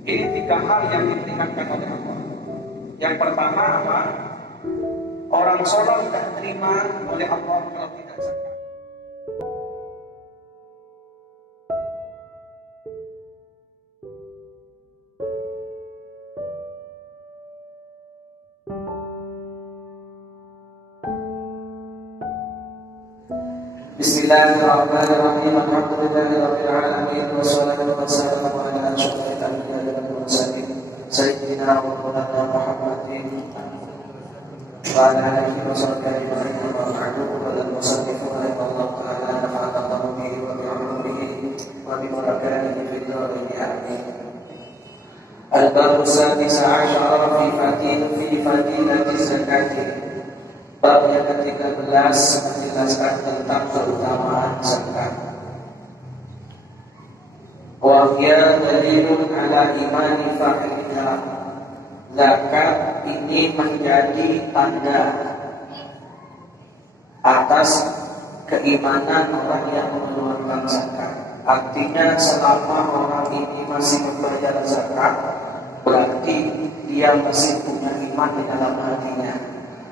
Ini tiga hal yang diperingatkan oleh Allah. Yang pertama apa? Orang sholat tidak terima oleh Allah kalau tidak zakat. Bismillahirrahmanirrahim. Alhamdulillahirabbil alamin wassalatu wassalamu ala asyrofil anbiya'i wal mursalin sayyidina wa maulana Muhammadin wa ala alihi wa sahbihi ajma'in. Wa ba'du, qala al-musannif rahimahullah ta'ala nafa'ana bihi wa bi 'ulumihi wa bi barakatihi fid dharain amin. Al-bab as-sadis 'ashara fi fadilati zakati. Bab yang ke-13 menjelaskan tentang keutamaan zakat. Wa hiya dalilun ala imani fa'ilha. Zakat ini menjadi tanda atas keimanan orang yang mengeluarkan zakat. Artinya selama orang ini masih membayar zakat, berarti dia masih punya iman di dalam hatinya.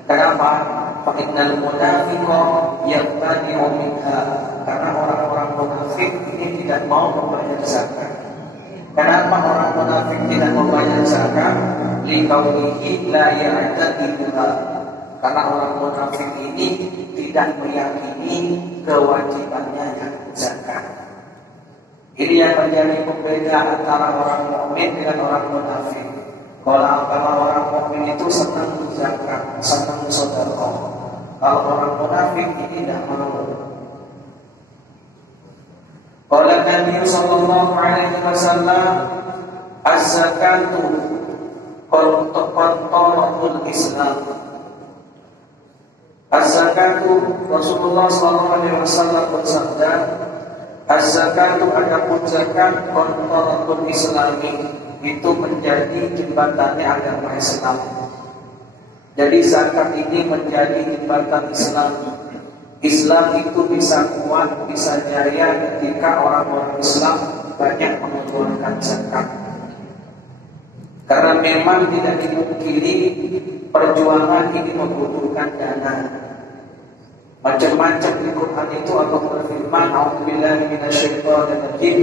Kenapa? Fa'innal munafiqa yaqtani'u minha. Karena orang-orang munafik ini tidak mau membayar zakat. Kenapa orang munafik tidak membayar zakat? Liqaulihi la ya'taqiduha. Karena orang munafik ini tidak meyakini kewajibannya zakat. Ini yang menjadi pembeda antara orang mukmin dengan orang munafik. Kalau orang mukmin itu senang zakat, senang sedekah. Kalau orang munafik ini tidak mau. Qala Nabi sallallahu alaihi wasallam, az-zakatu qantarul Islam. Az-zakatu, Rasulullah sallallahu alaihi wasallam bersabda, az-zakatu adapun zakat qantarul Islami, itu menjadi jembatannya agama Islam. Jadi zakat ini menjadi jembatan Islam. Islam itu bisa kuat, bisa jaya ketika orang-orang Islam banyak mengeluarkan zakat. Karena memang tidak dimungkiri perjuangan ini membutuhkan dana. Macam-macam di Quran itu Allah berfirman, "A'udzubillahi minasyaitonir rajim.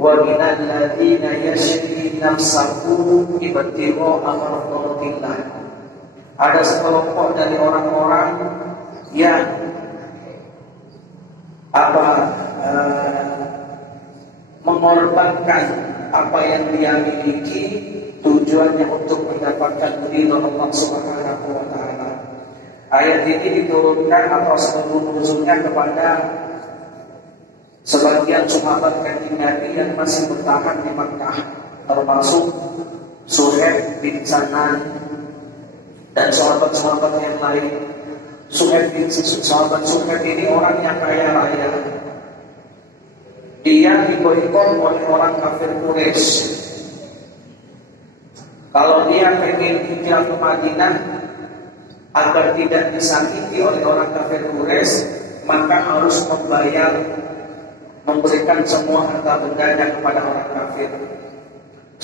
Wa minal ladzina yashri nafsahu ibtigha'a mardatillah." Ada sekelompok dari orang-orang yang mengorbankan apa yang dia miliki tujuannya untuk mendapatkan ridha Allah Subhanahu wa taala. Ayat ini diturunkan atau seluruh nuzulnya kepada sebagian sahabat kanjeng Nabi yang masih bertahan di Makkah, termasuk Suhaib bin Sanan dan sahabat-sahabat yang lain. Sahabat Suhaib ini orang yang kaya raya. Dia diboikot oleh orang kafir Quraisy. Kalau dia pengen hijrah ke Madinah agar tidak disakiti oleh orang kafir Quraisy, maka harus memberikan semua harta bendanya kepada orang kafir.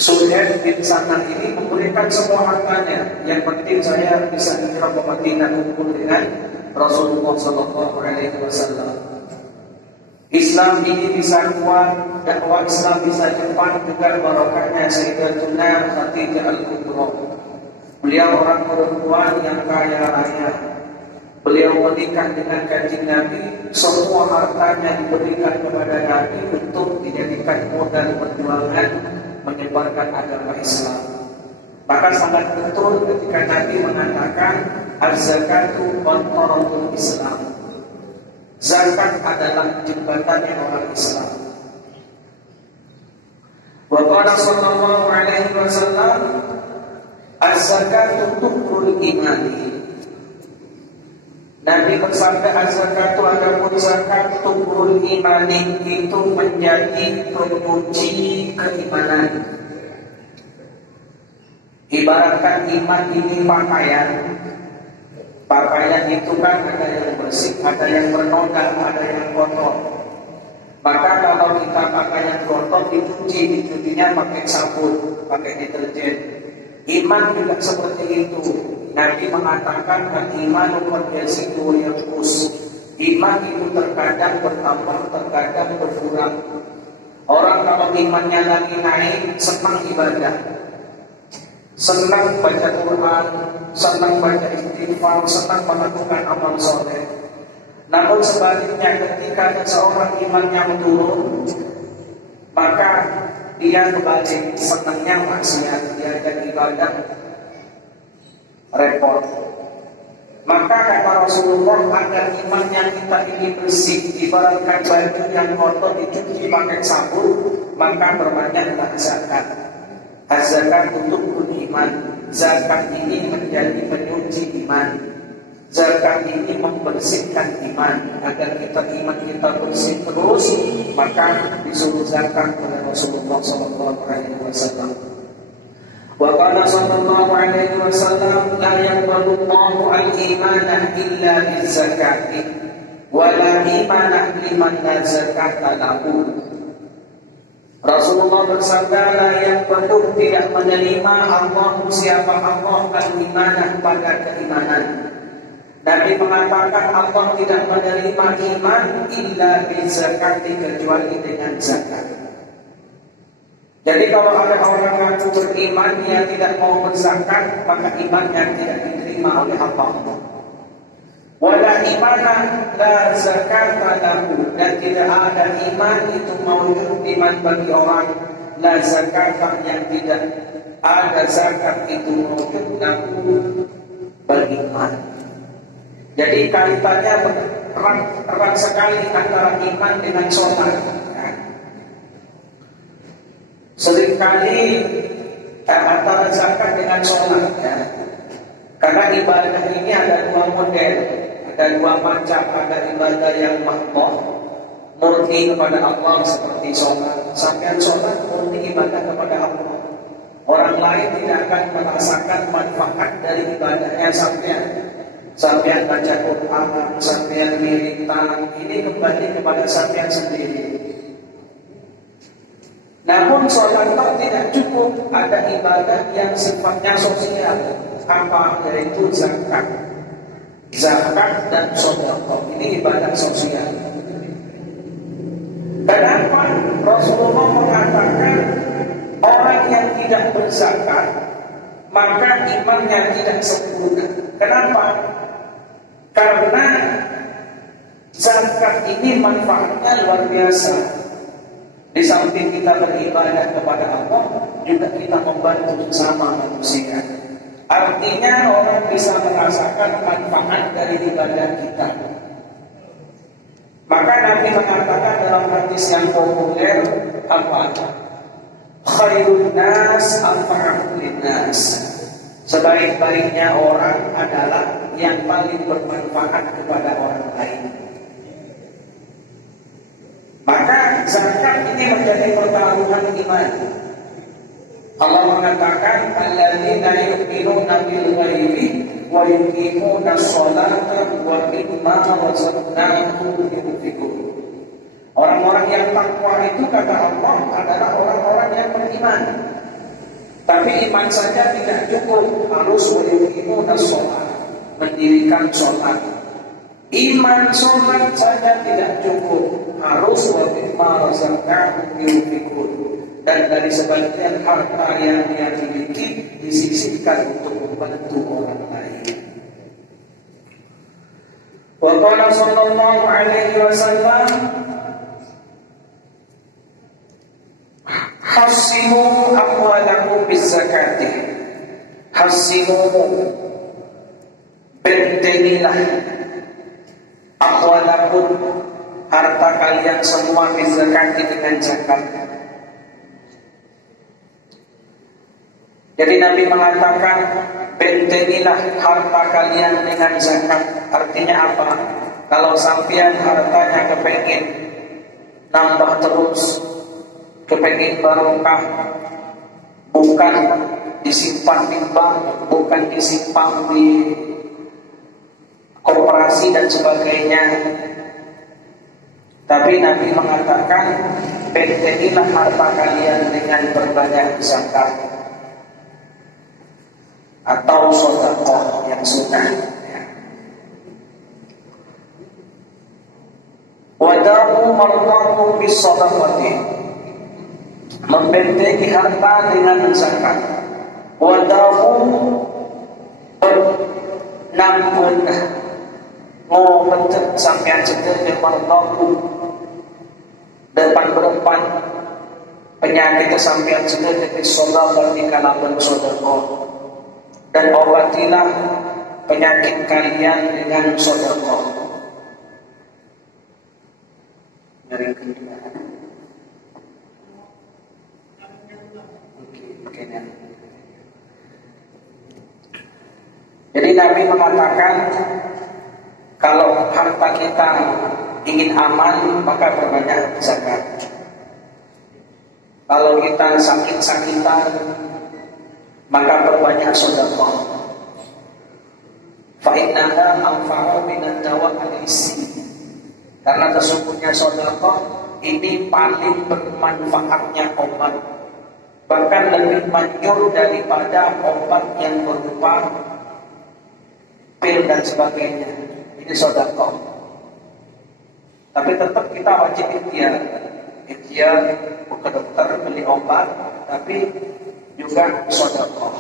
Suhaib bin Sanan ini memberikan semua hartanya. Yang penting saya bisa hijrah ke Madinah kumpul dengan Rasulullah sallallahu alaihi wasallam. Islam ini bisa kuat, dakwah Islam bisa cepat juga barokahnya Sayyidatuna Khadijah Al-Kubra. Beliau orang perempuan yang kaya raya. Beliau menikah dengan kanjeng Nabi, semua hartanya diberikan kepada Nabi untuk dijadikan modal perjuangan menyebarkan agama Islam. Maka sangat betul ketika Nabi mengatakan az-zakatu qantarul Islam. Zakat adalah jembatannya orang Islam. Wa qala sallallahu alaihi wasallam, az-zakatu tuhrul imani. Nabi bersabda, az-zakatu adapun zakat tuhrul imani, itu menjadi penguji keimanan. Ibaratkan iman ini pakaian. Pakaian itu kan ada yang bersih, ada yang bernoda, ada yang kotor. Maka kalau kita pakaian kotor dicuci, dicucinya pakai sabun, pakai deterjen. Iman juga seperti itu. Nabi mengatakan iman yazidu wa yanqus. Iman itu terkadang bertambah, terkadang berkurang. Orang kalau imannya lagi naik, senang ibadah, senang baca Quran, senang baca istighfar, senang melakukan amal soleh. Namun sebaliknya ketika seseorang imannya menurun, maka dia kebalik, senangnya maksiat, diajak ibadah, repot. Maka kata Rasulullah, agar imannya kita ini bersih, ibaratkan baju yang kotor dicuci pakai sabun, maka perbanyaklah zakat. Zakat untuk beriman. Zakat ini menjadi penyuci iman. Zakat ini membersihkan iman. Agar iman kita bersih terus, maka disuruh zakat oleh Rasulullah SAW. Wa qala sallallahu alaihi wasallam la yaqbalu Allahu al-imana illa biz-zakati wa la imana liman la zakata lahu. Rasulullah bersabda, la yaqbalu, tidak menerima Allah siapa Allah al-imana pada keimanan. Nabi mengatakan Allah tidak menerima iman illa biz-zakati, kecuali dengan zakat. Jadi kalau ada orang yang beriman, dia tidak mau berzakat, maka imannya tidak diterima oleh Allah. Wala imana la zakata lahu, dan tidak ada iman itu mawujud iman bagi orang la zakata, yang tidak ada zakat itu mawujud lahu beriman. Jadi kaitannya erat sekali antara iman dengan sholat. Seringkali antara zakat dengan sholat, ya. Karena ibadah ini ada dua model, ada dua macam. Ada ibadah yang mahdoh, murni kepada Allah seperti sholat. Sampai sholat murni ibadah kepada Allah. Orang lain tidak akan merasakan manfaat dari ibadahnya sampai baca Quran, sampai miring tangan, ini kembali kepada sampai sendiri. Namun sholat tidak cukup, ada ibadah yang sifatnya sosial. Apa? Yaitu zakat. Zakat dan sedekah, ini ibadah sosial. Kenapa Rasulullah mengatakan orang yang tidak berzakat maka imannya tidak sempurna? Kenapa? Karena zakat ini manfaatnya luar biasa. Di samping kita beribadah kepada Allah, juga kita membantu sesama manusia. Artinya orang bisa merasakan manfaat dari ibadah kita. Maka Nabi mengatakan dalam hadis yang populer, apa? Khairun nas anfa'uhum linnas. Sebaik-baiknya orang adalah yang paling bermanfaat kepada orang lain. Maka zakat ini menjadi pertaruhan iman. Allah mengatakan alladzina yu'minuna bil ghaibi wa yuqimuna sholata wa mimma razaqnahum yunfiqun. Orang-orang yang takwa itu kata Allah adalah orang-orang yang beriman. Tapi iman saja tidak cukup, harus yuqimuna sholat, mendirikan sholat. Iman sholat saja tidak cukup, harus wa mimma razaqnahum yunfiqun, dan dari sebagian harta yang dia miliki disisihkan untuk membantu orang lain. Wa qala sallallahu alaihi wasallam, hasimu amwalakum bizakati. Hasimu, bentengilah amwalakum, harta kalian semua bizakati, dengan zakat. Jadi Nabi mengatakan bentengilah harta kalian dengan zakat. Artinya apa? Kalau sampean hartanya kepengin nambah terus, kepengin barokah, bukan disimpan di bank, bukan disimpan di koperasi dan sebagainya, Tapi Nabi mengatakan, bentengilah harta kalian dengan berbanyak zakat atau sedekah yang sunnah. Wadahu mardahu bis sadaqati, membentengi harta dengan zakat. Wadahu nampun mau bentuk sampean cedera di mardahu depan berempat penyakit sampean cedera di sedekah di kalaban sedekah, dan obatilah penyakit kalian dengan sedekah. Dari kedua. Oke. Jadi Nabi mengatakan, kalau harta kita ingin aman, maka perbanyak zakat. Kalau kita sakit-sakitan, maka perbanyak sedekah. Fa innaha anfa'u minad dawa al-isi. Karena sesungguhnya sedekah ini paling bermanfaatnya obat, bahkan lebih manjur daripada obat yang berupa pil dan sebagainya. Ini sedekah. Tapi tetap kita wajib ikhtiar ke dokter beli obat, tapi juga sedekah.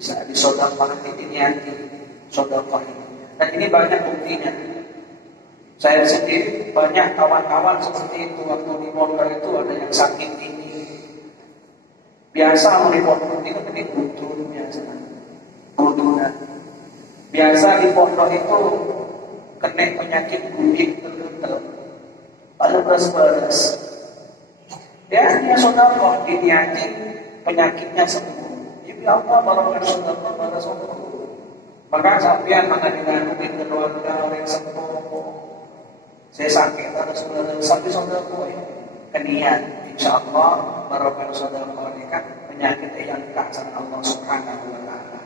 Bisa disedekah ini sedekah ini. Dan ini banyak buktinya. Saya sendiri banyak kawan-kawan seperti itu. Waktu di pondok itu ada yang sakit ini. Biasa di pondok itu kan butuh biasa. Butuh. Biasa di pondok itu kena penyakit gudik tertentu. Lalu beres-beres. Ya, dia sedekah diniati penyakitnya sembuh. Ya Allah, barangkali sedekah pada sembuh. Maka sampean dengan mungkin keluarga orang sembuh. Saya sakit ada sampai saudara kenian, insya Allah barokah saudara mereka penyakit yang dikasih Allah Subhanahu wa Ta'ala.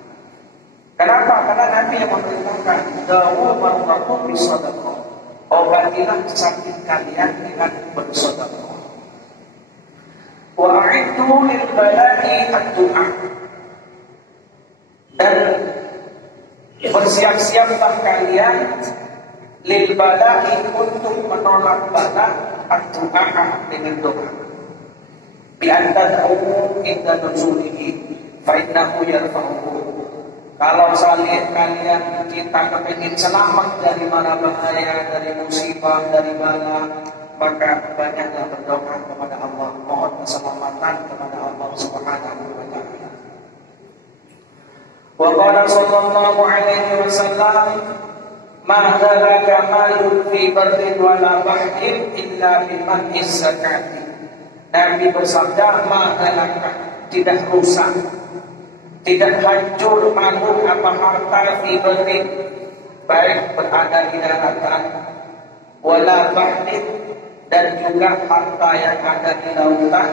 Kenapa? Karena Nabi yang memerintahkan dawu marwakum bisadaqah, obatilah sakit kalian dengan bersedekah. Wa a'iddu lil bala'i ad-du'a, dan bersiap-siaplah kalian lil bala'i, untuk menolak bala, ad-du'a dengan doa. Bi antad'u inda nuzulihi fa innahu yarfa'uhu. Kalau kalian kita kepingin selamat dari mana bahaya, dari musibah, dari bala, maka banyaklah berdoa kepada Allah, mohon keselamatan kepada Allah Subhanahu wa Ta'ala. Wa qala sallallahu alaihi wasallam, ma halaka malun fi barrin wala bahrin illa biman zakati. Nabi bersabda, ma halaka, tidak rusak, tidak hancur malun apa harta fi barrin, baik berada di daratan, wala bahrin, dan juga harta yang ada di lautan,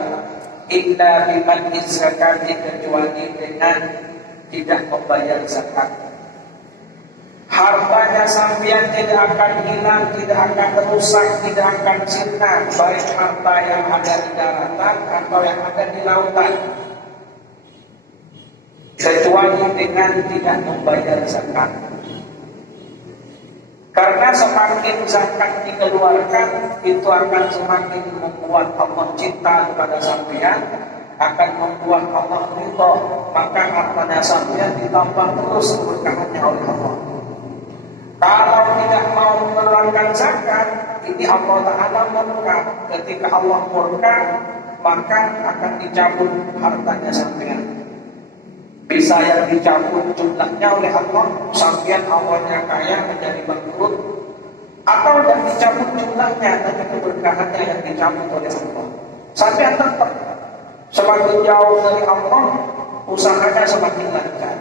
illa biman zakati, kecuali dengan tidak membayar zakat. Hartanya sampean tidak akan hilang, tidak akan rusak, tidak akan sirna, baik harta yang ada di daratan atau yang ada di lautan, kecuali dengan tidak membayar zakat. Karena semakin zakat dikeluarkan, itu akan semakin membuat Allah cinta kepada sampean, akan membuat Allah ridha, maka hartanya sampean ditambah terus keberkahannya oleh Allah. Kalau tidak mau mengeluarkan zakat, ini Allah Ta'ala murka. Ketika Allah murka, maka akan dicabut hartanya sampean. Bisa yang dicabut jumlahnya oleh Allah, sampean awalnya kaya menjadi bangkrut, atau yang dicabut jumlahnya tapi keberkahannya yang dicabut oleh Allah. Sampean tetap semakin jauh dari Allah, usahanya semakin lancar.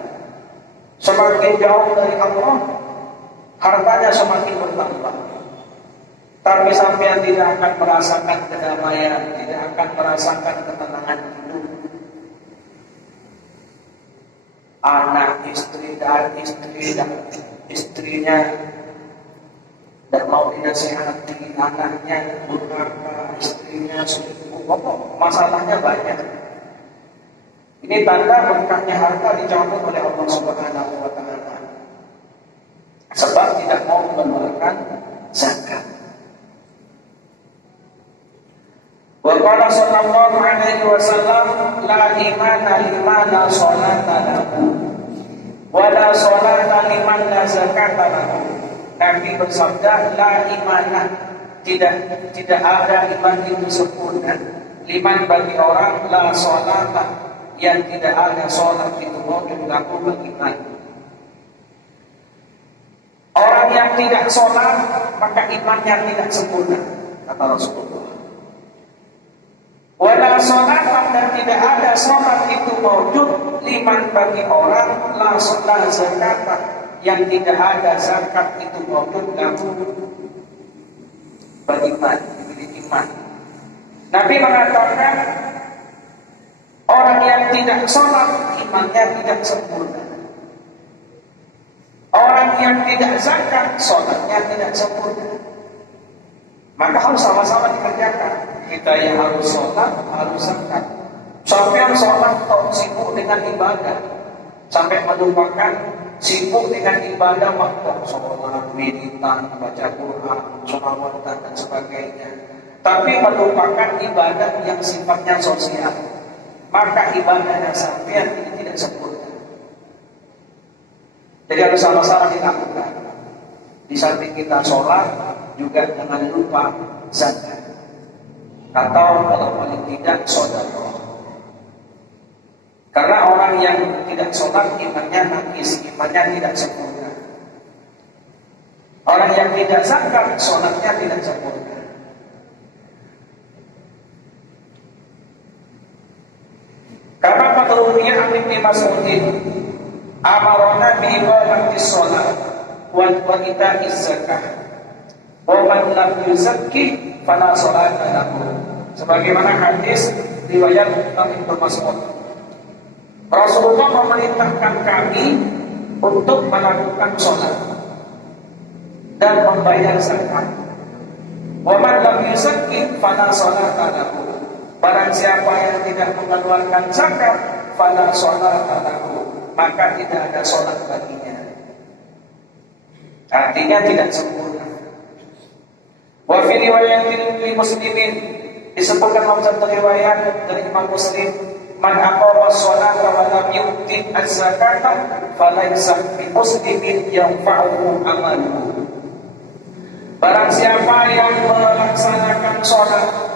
Semakin jauh dari Allah, hartanya semakin bertambah. Tapi sampean tidak akan merasakan kedamaian, tidak akan merasakan ketenangan hidup. Anak, istri dan istrinya tidak mau dinasihati anaknya, durhaka, istrinya, pokok masalahnya banyak. Ini tanda berkahnya harta dicabut oleh Allah Subhanahu wa Ta'ala. Sebab tidak mau mengeluarkan zakat. Wa qala sallallahu alaihi wasallam la imana liman la salata lahu wa la salata liman la zakata lahu. Nabi bersabda la imana, tidak ada iman itu sempurna. Liman bagi orang, la salata yang tidak ada salat itu wajib laku bagi iman. Orang yang tidak salat maka imannya tidak sempurna, kata Rasulullah. Wala salat dan tidak ada salat itu wajib liman bagi orang, la salat zakat yang tidak ada zakat itu wajib laku bagi iman. Nabi mengatakan orang yang tidak sholat imannya tidak sempurna. Orang yang tidak zakat sholatnya tidak sempurna. Maka harus sama-sama dikerjakan. Kita yang harus sholat, harus zakat. Sampai yang sholat sibuk dengan ibadah, sampai melupakan sibuk dengan ibadah waktu sholat, meditan, baca Quran, sholawat dan sebagainya. Tapi melupakan ibadah yang sifatnya sosial. Maka ibadahnya sampean ini tidak sempurna. Jadi harus sama-sama dilakukan. Di samping kita sholat, juga jangan lupa zakat. Atau kalau paling tidak sedekah. Karena orang yang tidak sholat imannya naqis, imannya tidak sempurna. Orang yang tidak zakat sholatnya tidak sempurna. Karena patruhnya Ibnu Mas'udin amarona bi iqamatis shalah wa ita'iz zakah wa man lam yuzakki fala sholata lahu. Sebagaimana hadis riwayat Ibnu Mas'ud, Rasulullah memerintahkan kami untuk melakukan sholat dan membayar zakat. Wa man lam yuzakki fala sholata lahu. Barang siapa yang tidak mengeluarkan zakat, fala sholata lahu, maka tidak ada sholat baginya. Artinya tidak sempurna. Wa fi riwayatin li Muslimin, disebutkan dalam satu riwayat dari Imam Muslim, man aqama sholata wa lam yu'ti az-zakata falaysa bi muslimin yanfa'uhu amaluhu. Barang siapa yang melaksanakan sholat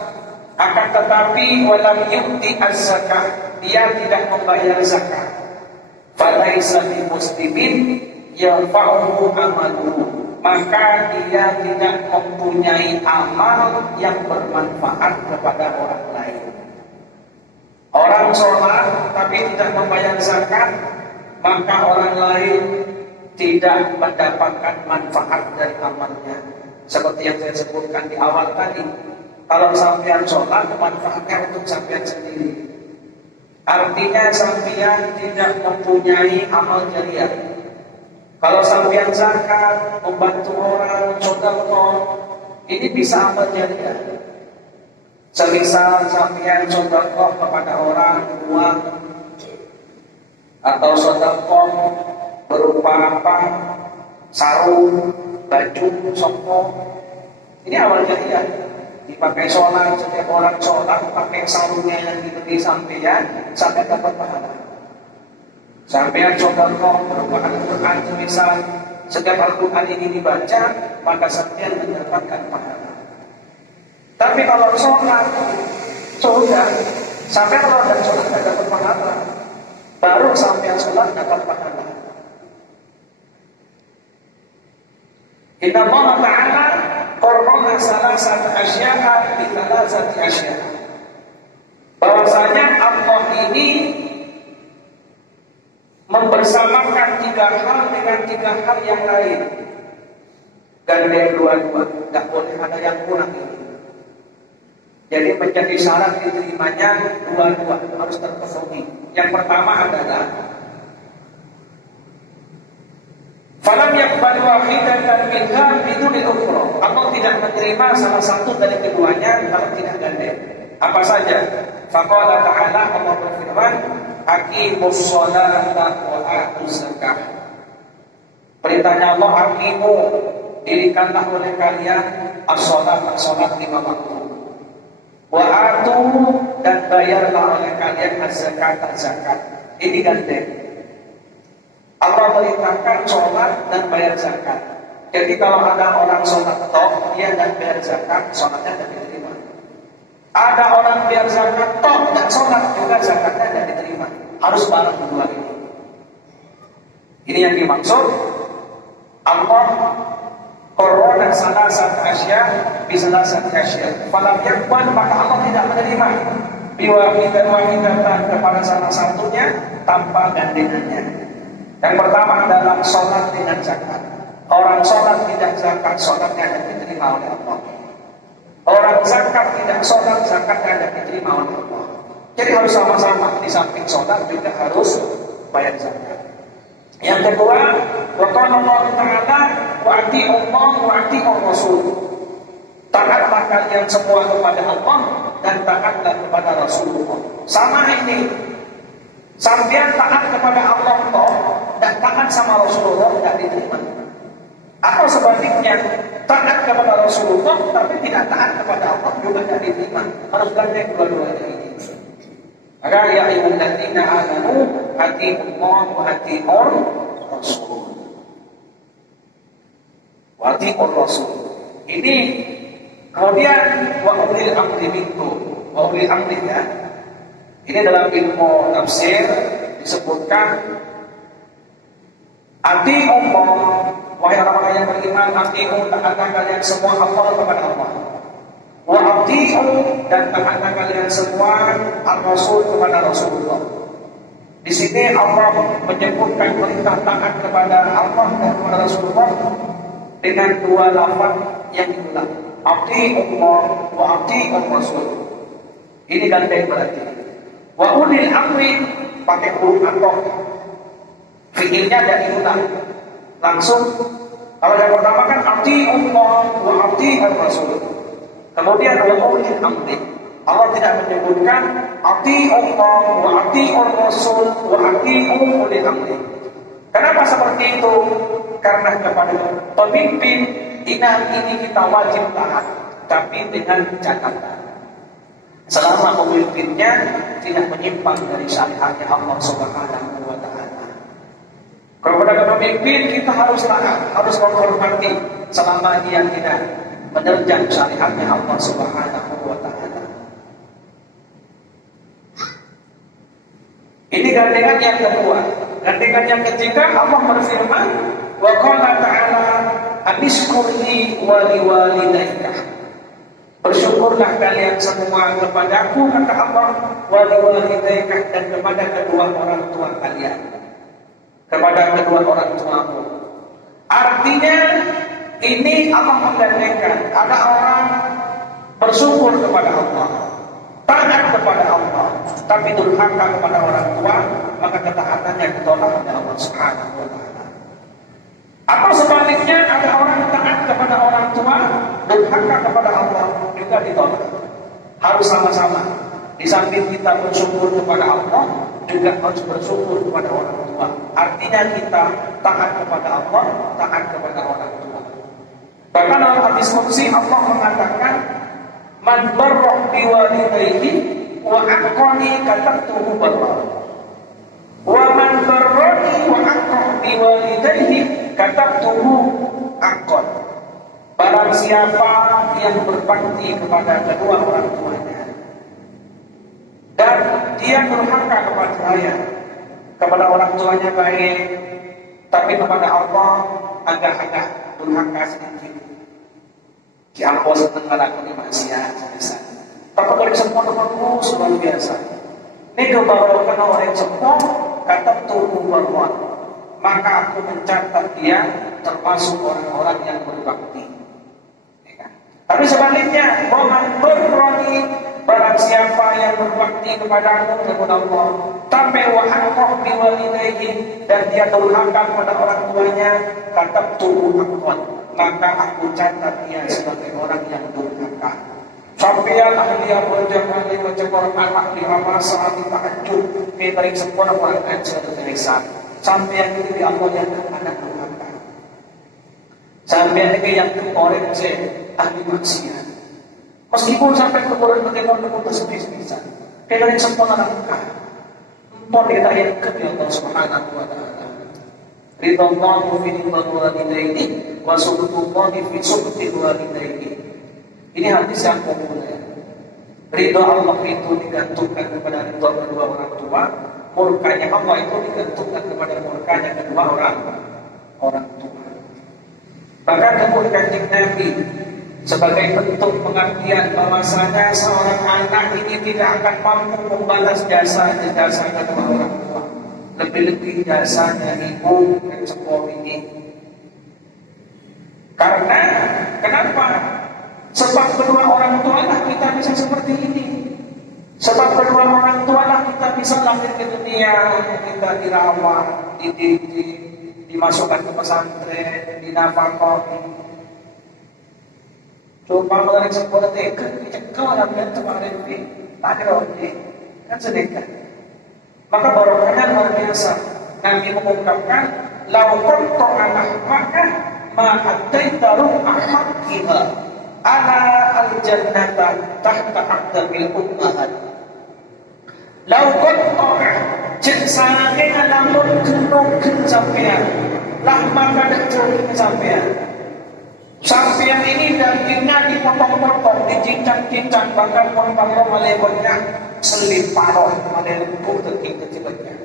akan tetapi walam yu'ti az-zakah, dia tidak membayar zakat, falaisa bi muslimin yanfa'uhu amaluhu, maka dia tidak mempunyai amal yang bermanfaat kepada orang lain. Orang sholat tapi tidak membayar zakat, maka orang lain tidak mendapatkan manfaat dari amalnya. Seperti yang saya sebutkan di awal tadi, kalau sampean sholat, manfaatnya untuk sampean sendiri. Artinya sampean tidak mempunyai amal jariah. Kalau sampean zakat, membantu orang, sedekah, ini bisa amal jariah. Semisal sampean sedekah kepada orang, uang, atau sedekah berupa apa? Sarung, baju, songkok. Ini amal jariah. Dipakai sholat, setiap orang sholat pakai sarungnya yang diberi sampean, sampai dapat pahala. Sampean sedekah berupa Al-Quran, misal setiap Al-Quran ini dibaca, maka sampean mendapatkan pahala. Tapi kalau sholat, sudah sampai kalau ada sholat tidak dapat pahala, baru sampean sholat dapat pahala. Inna Allah Ta'ala Qur'ana salasat asya'a bi salasati asya'a. Bahwasanya Allah ini membersamakan 3 hal dengan 3 hal yang lain. Dan yang dua-dua, tidak boleh ada yang kurang ini. Jadi menjadi syarat diterimanya dua-dua harus terpenuhi. Yang pertama adalah Falam yaqbal wahidatan minha bidunil ukhra. Allah tidak menerima salah satu dari keduanya kalau tidak gandeng. Apa saja? Faqala ta'ala, Allah berfirman, aqimus sholata wa atuz zakah. Perintahnya Allah, aqimu, dirikanlah oleh kalian as-sholat, as-sholat 5 waktu. Wa atu, dan bayarlah oleh kalian az-zakat, az-zakat. Ini gandeng. Allah perintahkan sholat dan bayar zakat. Jadi kalau ada orang sholat tok, dia dan bayar zakat, sholatnya tidak diterima. Ada orang bayar zakat tok dan sholat juga, zakatnya tidak diterima. Harus bareng kedua ini. Ini yang dimaksud Allah korona salah satu asya, bisalah satu asya. Falam yakban, maka Allah tidak menerima biwahidatan kepada salah satunya tanpa gandengannya. Yang pertama adalah sholat dengan zakat. Orang sholat tidak zakat, sholatnya tidak diterima oleh Allah. Orang zakat tidak sholat, zakatnya tidak diterima oleh Allah. Jadi harus sama-sama, di samping sholat juga harus bayar zakat. Yang kedua, wa qala Allah Ta'ala wa ati'ullah wa ati'ur rasul. Taatlah kalian semua kepada Allah dan taatlah kepada Rasulullah. Sama ini. Sampai taat kepada Allah dan taat sama Rasulullah tidak diterima. Atau sebaliknya, taat kepada Rasulullah tapi tidak taat kepada Allah juga tidak diterima. Harus gandeng dua-duanya ini. Maka ya ayyuhalladzina amanu atiiullah wa atiiur rasul. Wa atiiur rasul. Ini kemudian wa ulil amri minkum. Wa ulil amri ya. Ini dalam ilmu tafsir disebutkan atiiullah, wahai orang-orang yang beriman, atiiu, taatlah kalian semua Allah kepada Allah. Wa atiiu, dan taatlah kalian semua ar-rasul kepada Rasulullah. Di sini Allah menyebutkan perintah taat kepada Allah dan kepada Rasulullah dengan dua lafaz yang diulang. Atiiullah wa atiiur rasul. Ini gandeng berarti. Wa ulil amri pakai huruf atau fiilnya dari ulang langsung. Kalau yang pertama kan atiiullah wa atiiur rasul. Kemudian wa ulil amri. Allah tidak menyebutkan atiiullah wa atiiur rasul wa atiiu ulil amri. Kenapa seperti itu? Karena kepada pemimpin ini kita wajib taat, tapi dengan catatan selama pemimpinnya tidak menyimpang dari syariatnya Allah Subhanahu wa Ta'ala. Kepada pemimpin kita harus taat, harus menghormati selama dia tidak menerjang syariatnya Allah Subhanahu wa Ta'ala. Ini gandengan yang kedua. Gandengan yang ketiga, Allah berfirman, wa qala ta'ala anishkurni wa liwalidayka. Bersyukurlah kalian semua kepadaku, kata Allah, wa liwalidayka, dan kepada kedua orang tua kalian, kepada kedua orang tuamu. Artinya ini Allah menggandengkan, ada orang bersyukur kepada Allah, taat kepada Allah, tapi durhaka kepada orang tua, maka ketaatannya ditolak oleh Allah Subhanahu wa Ta'ala. Atau sebaliknya, ada orang taat kepada orang tua, durhaka kepada Allah, juga ditolak. Harus sama-sama. Di samping kita bersyukur kepada Allah, juga harus bersyukur kepada orang tua. Artinya kita taat kepada Allah, taat kepada orang tua. Bahkan dalam hadis qudsi Allah mengatakan, man barra biwalidayhi wa aqani katabtuhu barra. Wa man barrani wa aqqa biwalidayhi katabtuhu aqqa. Barang siapa yang berbakti kepada kedua orang tuanya dan dia durhaka kepada saya, kepada orang tuanya baik, tapi kepada Allah agak-agak durhaka sedikit. Si Allah senang melakukan maksiat biasa. Tapi kalau semua terus luar biasa. Ini kebarukan orang yang semua kata tubuh berbuat, maka aku mencatat dia termasuk orang-orang yang berbakti. Ya kan? Tapi sebaliknya, waman berroni barang siapa yang berbakti kepadamu kepada Allah, tambah wa haqqah biwalidayhi, dan dia durhaka kepada orang tuanya, katabtu haqqan, maka aku catat dia sebagai orang yang durhaka. Sampeyan ahli yang berjamaah mencekur anak di amal saat tahajud, memberi sempurna orang ajar tulisan. Sampeyan itu di Allah yang anak durhaka. Sampeyan itu yang orang ahli maksiat. Meskipun sampai kemudian bagaimana pun bersebis-bisan, memberi sempurna langkah. Empon kita yang kepada Allah Subhanahu wa taala. Ridallahu fi ridal walidaini wa sukhtullahi fi sukhtil walidaini. Ini hadis yang populer. Ridho Allah itu digantungkan kepada ridho kedua orang tua, murkanya Allah itu digantungkan kepada murkanya kedua orang tua. Bahkan kemudian Kanjeng Nabi sebagai bentuk pengabdian bahwasanya seorang anak ini tidak akan mampu membalas jasa kedua orang tua, lebih-lebih jasanya ibu dan sekolah ini. Karena kenapa? Sebab kedua orang tua lah kita bisa seperti ini. Sebab kedua orang tua lah kita bisa lahir ke dunia, kita dirawat, dididik, dimasukkan ke pesantren, dinafkahi. Coba orang seperti kau orang yang kemarin ini, tak ada orang kan sedekah. Maka barokahnya luar biasa. Nabi mengungkapkan, lau kuntu anak maka ma'ataita ru'ahak kiha. Ala al-jannata tahta aqdamil ummahat. Lau kuntu jensange lamun kenung sampean, lah maka dak curi sampean. Sampean ini dagingnya dipotong-potong, dicincang-cincang, bahkan potong malebotnya selip paroh, malebut kecil-kecilnya.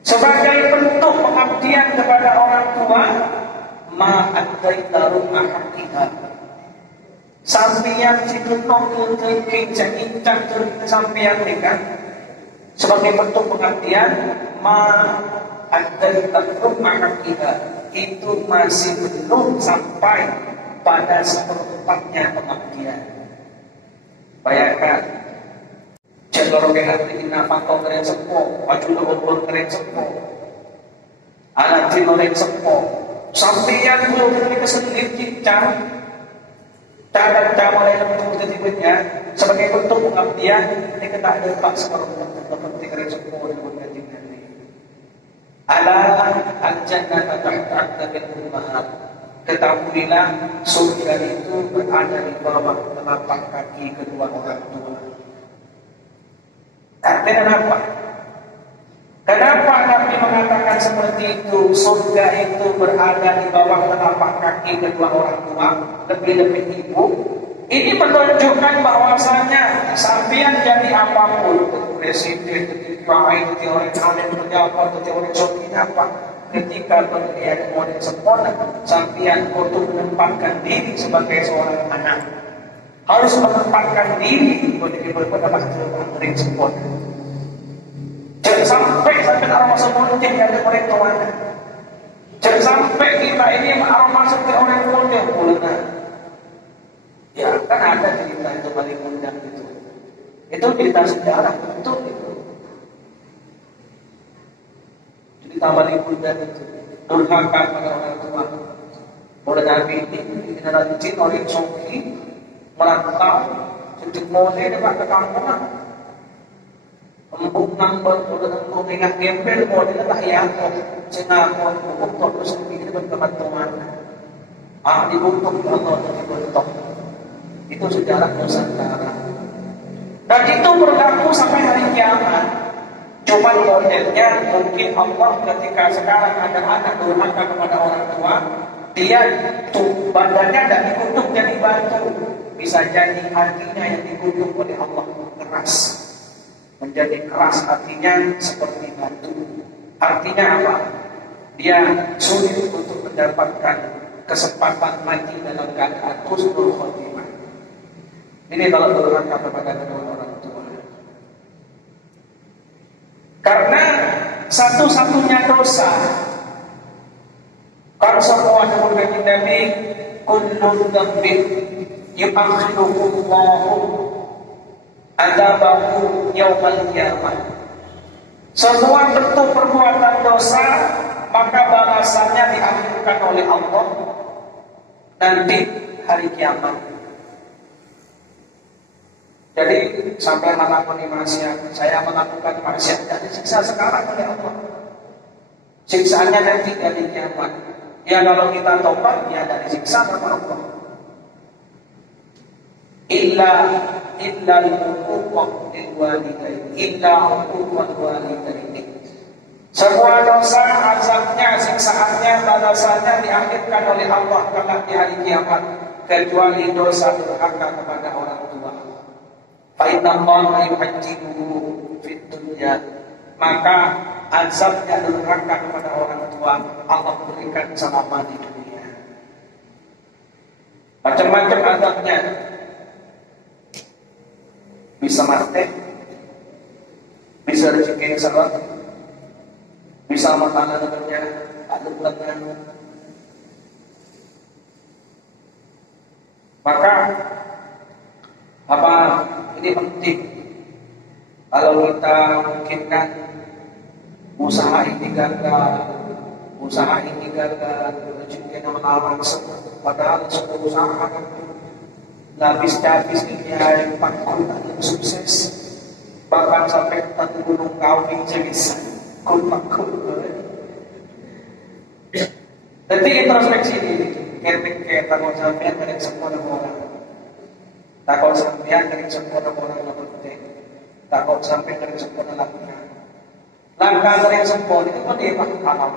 Sebagai bentuk pengabdian kepada orang tua, ma'ataita ru'ahak sampeyan sidunong kincang-kincang sampeyan kan sebagai bentuk pengabdian ma'adaita ru'ahak itu masih belum sampai pada seperempatnya pengabdian. Bayangkan jalur hati nafkah keren sepo, wajul obor keren sepo, anak keren sepo, sampeyan belum kesedikit cincang. Cara mulai untuk berikutnya sebagai bentuk pengabdian ini kita ada pak seperempat seperti keren sepuluh dengan Kanjeng Nabi. Ala al-jannah tahta ummahat. Ketahuilah surga itu berada di bawah telapak kaki kedua orang tua. Kenapa? Kenapa Nabi mengatakan seperti itu? Surga itu berada di bawah telapak kaki kedua orang tua, lebih-lebih ibu. Ini menunjukkan bahwasanya sampean jadi apapun, presiden, ketua, orang alim, pejabat, orang sokin apa, ketika berada model sempurna, sampean untuk menempatkan diri sebagai seorang anak, harus menempatkan diri pada bahasa sempurna. Jangan sampai orang masuk politik dari orang tuanya. Jangan sampai kita ini orang masuk ke orang politik pula. Ya kan ada cerita itu paling mudah itu. Itu cerita sejarah betul itu. Cerita paling mudah itu. Durhaka pada orang tua. Mulai Nabi ini generasi Cina orang Sofi merantau sejak mulai dapat ke kampungan. Empuk nambah turun empuk ingat gembel model tak ya cenah empuk terus ini berkemantungan dibutuh Allah dibentuk itu sejarah Nusantara dan itu berlaku sampai hari kiamat. Cuma modelnya mungkin Allah ketika sekarang ada anak durhaka kepada orang tua, dia tuh badannya tidak dikutuk jadi batu, bisa jadi hatinya yang dikutuk oleh Allah keras. Menjadi keras artinya seperti batu. Artinya apa? Dia sulit untuk mendapatkan kesempatan mati dalam keadaan husnul khotimah. Ini kalau durhaka kepada kedua orang tua. Karena satu-satunya dosa kalau semua kemudian Nabi kullu dzambin yu'akhiruhu Allah adzabahu yaumal qiyamah. Semua bentuk perbuatan dosa maka balasannya diakhirkan oleh Allah nanti hari kiamat. Jadi sampai melakukan maksiat, saya melakukan maksiat dan disiksa sekarang oleh Allah. Siksaannya nanti dari kiamat. Ya kalau kita tobat ya dari siksa sama Allah. Illa al-uquq lil walidain, illa uquq walidain. Semua dosa azabnya, siksaannya, balasannya diakhirkan oleh Allah kelak di hari kiamat, kecuali dosa durhaka kepada orang tua. Fa inna Allah yuhajjibuhu fid dunya, maka azabnya durhaka kepada orang tua Allah berikan selama di dunia. Macam-macam azabnya, bisa mati, bisa rezeki yang salah, bisa makanan kerja, ada belakang. Maka apa ini penting. Kalau kita mungkinkan usaha ini gagal, rezeki yang melarang padahal semua usaha habis dunia yang 4 tahun tak sukses, bahkan sampai ke gunung Kawi jenis kun. Jadi introspeksi ini, kayak takut sampean dari semua orang, takut sampean dari semua orang yang penting, takut sampai dari semua lakukan. Langkah dari semua itu boleh makan,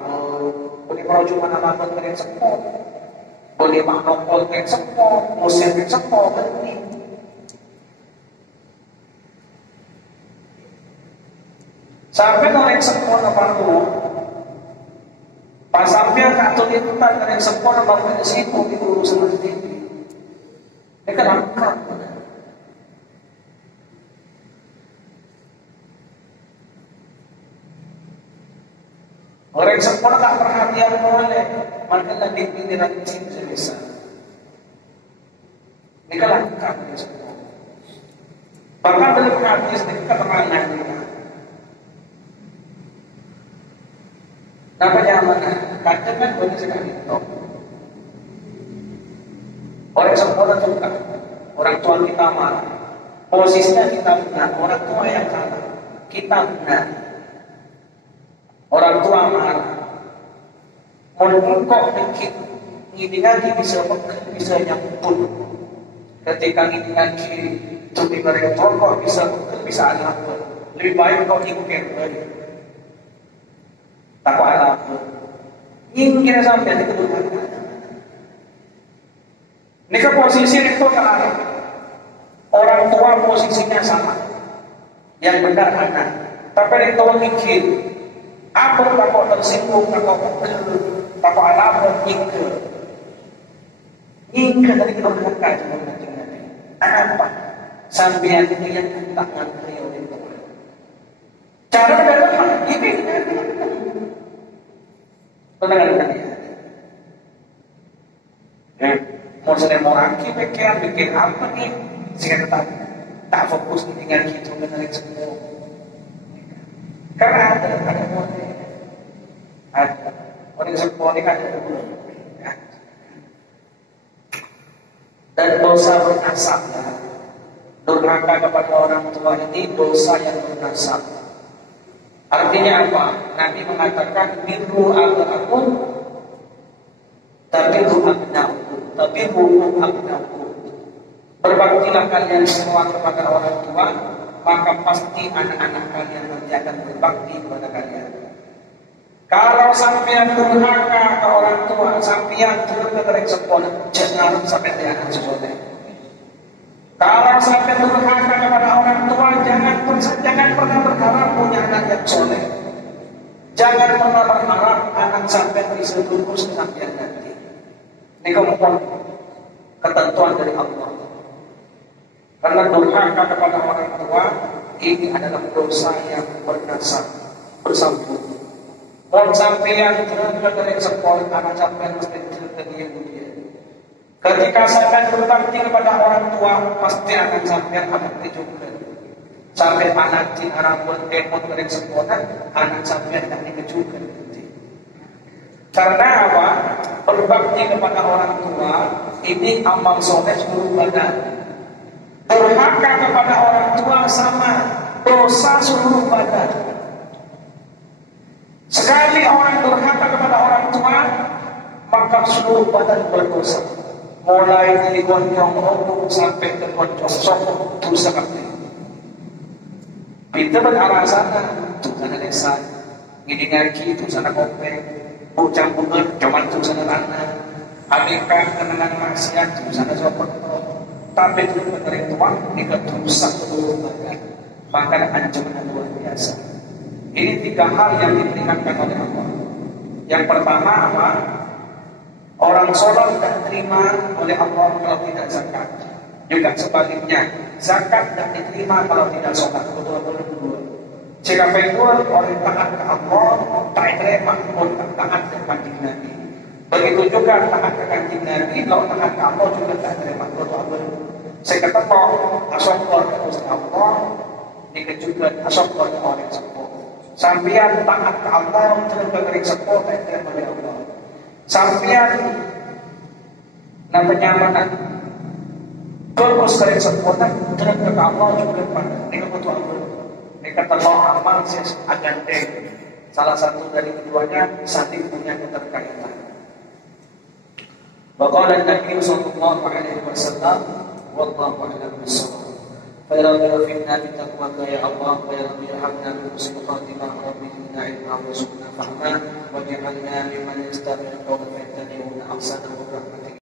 boleh cuma alamat dari semua, boleh maknokol dari semua, musim dari semua berarti. Sampai orang sempurna baru, pas sampai kartun itu tak ada yang sempurna baru di situ di urusan sendiri. Mereka langkah. Orang sempurna tak perhatian boleh, maka lebih pilihan cinta bisa. Mereka langkah di situ. Bahkan dalam hadis mereka terangkan. Namanya mana? Kadang kan boleh sekali tahu. Orang sempurna juga, orang tua kita marah, posisinya kita benar, orang tua yang salah, kita benar. Orang tua marah, kok dikit, ini lagi bisa nyampun. Ketika ini lagi cuti mereka kok bisa nyampun. Lebih baik kau ingkir lagi. Takwa alam, ingin sampai itu benar. Ini ke posisi itu kan orang tua posisinya sama, yang benar anak. Tapi itu mikir, apa takut tersinggung, takut alam ingkir dari keluarga juga. Apa? Sambian itu yang tak ngantri oleh Tuhan. Cara dalam ini. Tenang ya. Mau saya mau rangki bikin apa nih? Sehingga tak fokus dengan gitu menarik semua. Karena ada model, ada orang semua ini kan ada dulu. Dan dosa bernasab, durhaka kepada orang tua ini dosa yang bernasab. Artinya apa? Nabi mengatakan birru abaakum tabiru abnaukum. Berbaktilah kalian semua kepada orang tua, maka pasti anak-anak kalian nanti akan berbakti kepada kalian. Kalau sampean durhaka ke orang tua, sampean durhaka dari sekolah, jangan sampai dia anak sekolah. Kalau sampai durhaka kepada orang tua, jangan pernah berharap punya anak yang soleh. Jangan pernah berharap anak sampai bisa lurus sampai nanti. Ini kemudian ketentuan dari Allah. Karena durhaka kepada orang tua ini adalah dosa yang bernasab, bersambung. Mau sampai yang durhaka dari sekolah, anak sampai mesti durhaka dia. Ketika sampai berbakti kepada orang tua, pasti akan sampai berbakti juga. Sampai anak cing arabun kemot kering sempurna, anak sampai tidak dikejukan. Karena apa? Berbakti kepada orang tua ini amal soleh seluruh badan. Durhaka kepada orang tua sama dosa seluruh badan. Sekali orang durhaka kepada orang tua, maka seluruh badan berdosa. Mulai dari gondong rokok sampai ke gondong sokok dosa kabeh. Kita berarah sana, tuh sana desa, gini ngaji, tuh sana kopeng, bocah bunga, cuman tuh sana tanah, Amerika kenangan maksiat, tuh sana sopot, tapi itu menarik tuang, ini keturusan seluruh badan, maka ancaman luar biasa. Ini 3 hal yang diperingatkan oleh Allah. Yang pertama apa? Orang sholat tidak terima oleh Allah kalau tidak zakat. Juga sebaliknya, zakat tidak diterima kalau tidak sholat. Kedua-dua. Jika kedua orang taat ke Allah, tak terima pun taat ke kanjeng Nabi. Begitu juga taat ke kanjeng Nabi, kalau taat ke Allah juga tak terima. Kedua-dua. Saya kata asokor ke Gusti Allah, dikejutkan asokor ke orang sepuh. Sampian taat ke Allah, terus beri sepuh tak terima oleh Allah. Sampian namanya mana? Terus kalian sempurna, terus ke Allah juga pada. Ini kebutuhan Allah. Ini kata Allah amal akan salah satu dari keduanya saling punya keterkaitan. Waqala Nabi sallallahu alaihi wasallam, wallahu a'lam bissawab. Fayarabbi finna bi taqwaka ya Allah, wa yarabbi hamna bi husni khatimah, rabbi inna ilma wa sunna fahma, wa ja'alna mimman yastami'una qawla fayattabi'una ahsanahu.